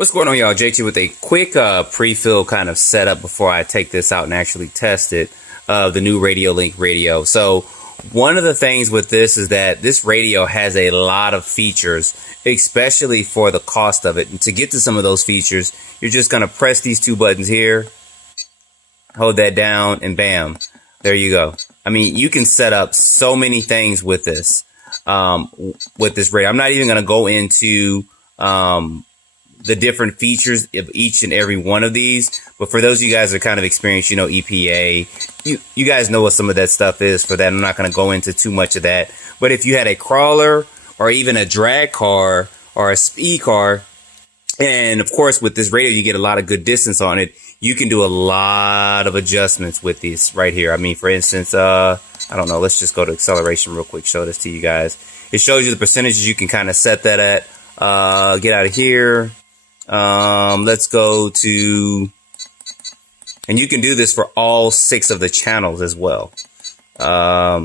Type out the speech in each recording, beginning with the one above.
What's going on, y'all? JT with a quick pre-fill kind of setup before I take this out and actually test it, the new RadioLink radio. So one of the things with this is that this radio has a lot of features, especially for the cost of it. And to get to some of those features, you're just going to press these two buttons here, hold that down, and bam, there you go. I mean, you can set up so many things with this radio. I'm not even going to go into the different features of each and every one of these, but for those of you guys that are kind of experienced, you know, EPA, you guys know what some of that stuff is. For that, I'm not going to go into too much of that. But if you had a crawler or even a drag car or a speed car, and of course with this radio you get a lot of good distance on it, you can do a lot of adjustments with these right here. I mean, for instance, I don't know, let's just go to acceleration real quick, show this to you guys. It shows you the percentages you can kind of set that at. Get out of here. Let's go to, and you can do this for all 6 of the channels as well. I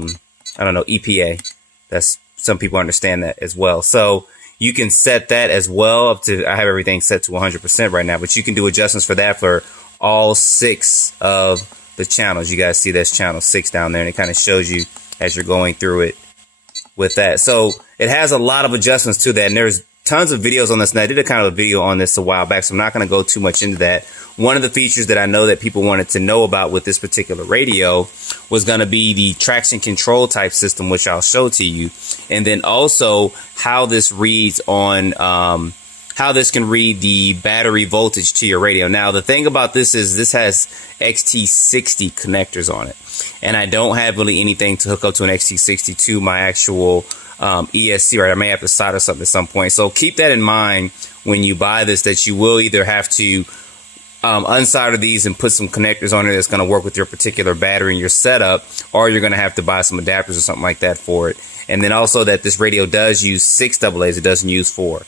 don't know, EPA, that's, some people understand that as well. So you can set that as well up to, I have everything set to 100% right now, but you can do adjustments for that for all 6 of the channels. You guys see that's channel 6 down there, and it kind of shows you as you're going through it with that. So it has a lot of adjustments to that, and there's tons of videos on this, and I did a kind of a video on this a while back, so I'm not going to go too much into that. One of the features that I know that people wanted to know about with this particular radio was going to be the traction control type system, which I'll show to you, and then also how this reads on, how this can read the battery voltage to your radio. Now, the thing about this is this has XT60 connectors on it, and I don't have really anything to hook up to an XT60 to my actual ESC, right? I may have to solder something at some point. So keep that in mind when you buy this, that you will either have to unsolder these and put some connectors on it that's going to work with your particular battery in your setup, or you're going to have to buy some adapters or something like that for it. And then also that this radio does use 6 AA's, it doesn't use 4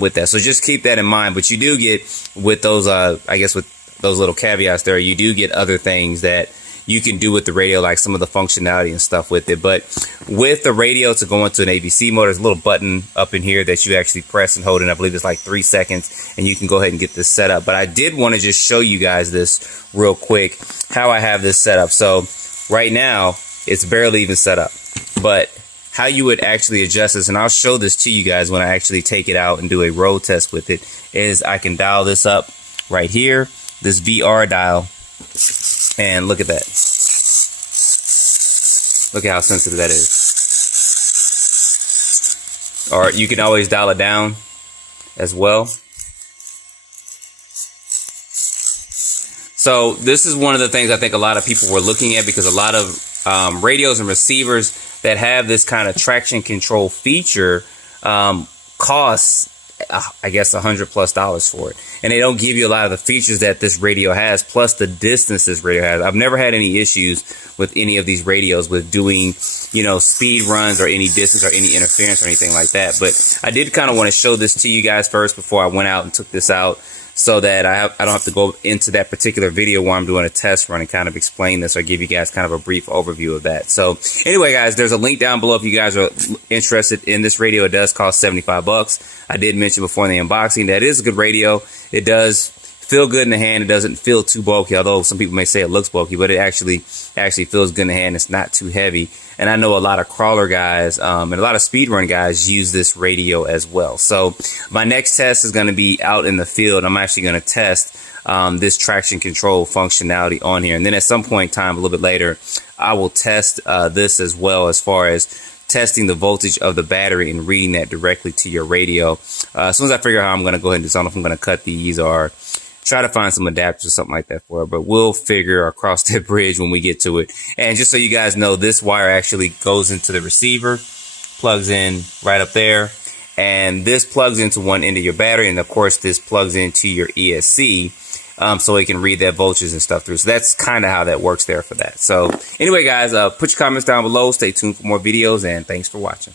with that. So just keep that in mind. But you do get, with those, I guess with those little caveats there, you do get other things that you can do with the radio, like some of the functionality and stuff with it. But with the radio, to go into an ABC mode, there's a little button up in here that you actually press and hold in. I believe it's like 3 seconds, and you can go ahead and get this set up. But I did want to just show you guys this real quick, how I have this set up. So right now, it's barely even set up. But how you would actually adjust this, and I'll show this to you guys when I actually take it out and do a road test with it, is I can dial this up right here, this VR dial. And look at that. Look at how sensitive that is. Or you can always dial it down as well. So this is one of the things I think a lot of people were looking at, because a lot of radios and receivers that have this kind of traction control feature costs, I guess, $100+ for it, and they don't give you a lot of the features that this radio has, plus the distance this radio has. I've never had any issues with any of these radios with doing, you know, speed runs or any distance or any interference or anything like that. But I did kind of want to show this to you guys first before I went out and took this out, so that I don't have to go into that particular video where I'm doing a test run and kind of explain this or give you guys kind of a brief overview of that. So anyway, guys, there's a link down below if you guys are interested in this radio. It does cost $75. I did mention before in the unboxing that it is a good radio. It does feel good in the hand. It doesn't feel too bulky, although some people may say it looks bulky, but it actually feels good in the hand. It's not too heavy. And I know a lot of crawler guys and a lot of speedrun guys use this radio as well. So my next test is going to be out in the field. I'm actually going to test this traction control functionality on here. And then at some point in time, a little bit later, I will test this as well, as far as testing the voltage of the battery and reading that directly to your radio. As soon as I figure out how I'm going to go ahead and do this, I don't know if I'm going to cut these or try to find some adapters or something like that for it, but we'll figure or cross that bridge when we get to it. And just so you guys know, this wire actually goes into the receiver, plugs in right up there, and this plugs into one end of your battery, and of course this plugs into your ESC, so it can read that voltage and stuff through. So that's kind of how that works there for that. So anyway, guys, put your comments down below. Stay tuned for more videos, and thanks for watching.